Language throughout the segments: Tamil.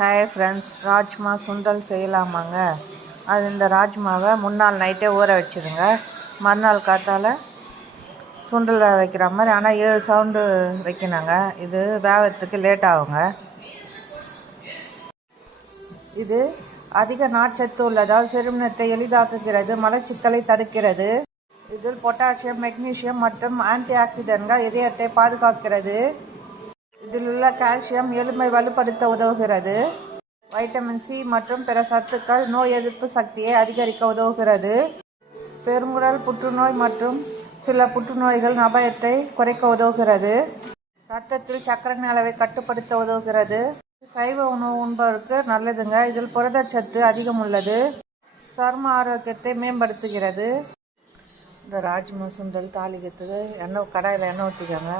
ஹாய் ஃப்ரெண்ட்ஸ், ராஜ்மா சுண்டல் செய்யலாமாங்க. அது இந்த ராஜ்மாவை முன்னாள் நைட்டே ஊற வச்சுருங்க. மறுநாள் காத்தால் சுண்டல் வேக வைக்கிற மாதிரி, ஆனால் 7 சவுண்டு வைக்கணுங்க. இது வேகத்துக்கு லேட் ஆகுங்க. இது அதிக நார்ச்சத்து உள்ளதால் செரிமானத்தை எளிதாக்குகிறது, மலச்சிக்கலை தடுக்கிறது. இதில் பொட்டாசியம், மெக்னீசியம் மற்றும் ஆன்டி ஆக்சிடென்ட்கள் இதயத்தை பாதுகாக்கிறது. இதில் உள்ள கால்சியம் எலும்பை வலுப்படுத்த உதவுகிறது. வைட்டமின் சி மற்றும் பிற சத்துக்கள் நோய் எதிர்ப்பு சக்தியை அதிகரிக்க உதவுகிறது. பெருங்குடல் புற்றுநோய் மற்றும் சில புற்றுநோய்களின் அபாயத்தை குறைக்க உதவுகிறது. இரத்தத்தில் சர்க்கரை அளவை கட்டுப்படுத்த உதவுகிறது. சைவ உணவு உண்பவருக்கு நல்லதுங்க. இதில் புரதச்சத்து அதிகம் உள்ளது. சரும ஆரோக்கியத்தை மேம்படுத்துகிறது. இந்த ராஜ்மா சுண்டல் தாளிக்கிறதுக்கு கடாயில் எண்ணெய் ஊற்றிக்கோங்க.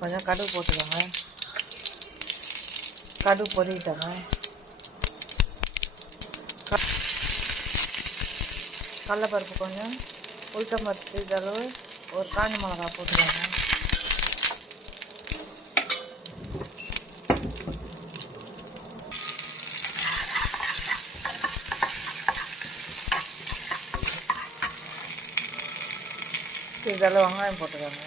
கொஞ்சம் கடுகு போட்டுக்கோங்க. கடுகு பொரிட்டோங்க. கடலைப்பருப்பு கொஞ்சம், உளுத்தம்பருப்பு இதளவு, ஒரு காஞ்சி மிளகா போட்டுக்கோங்க. இதளவு வெங்காயம் போட்டுக்கோங்க.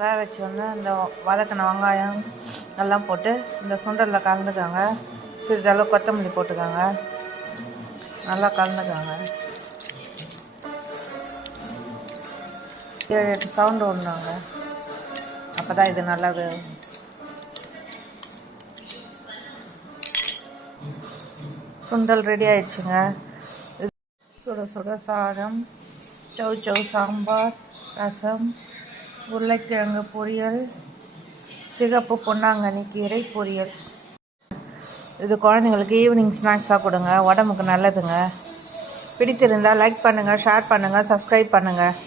வேக வச்சோன்னே இந்த வதக்கின வெங்காயம் எல்லாம் போட்டு இந்த சுண்டலில் கலந்துக்கோங்க. சிறிதளவு கொத்தமல்லி போட்டுக்கோங்க. நல்லா கலந்துக்கோங்க. 7-8 சவுண்டு விடணுங்க. அப்போ தான் இது நல்லா சுண்டல் ரெடி ஆயிடுச்சுங்க. சுட சுட சாதம், சௌ சாம்பார், ரசம், உருளைக்கிழங்கு பொரியல், சிகப்பு பொன்னாங்கண்ணி கீரை பொரியல். இது குழந்தைங்களுக்கு ஈவினிங் ஸ்நாக்ஸாக கொடுங்க. உடம்புக்கு நல்லதுங்க. பிடித்திருந்தால் லைக் பண்ணுங்கள், ஷேர் பண்ணுங்கள், சப்ஸ்கிரைப் பண்ணுங்கள்.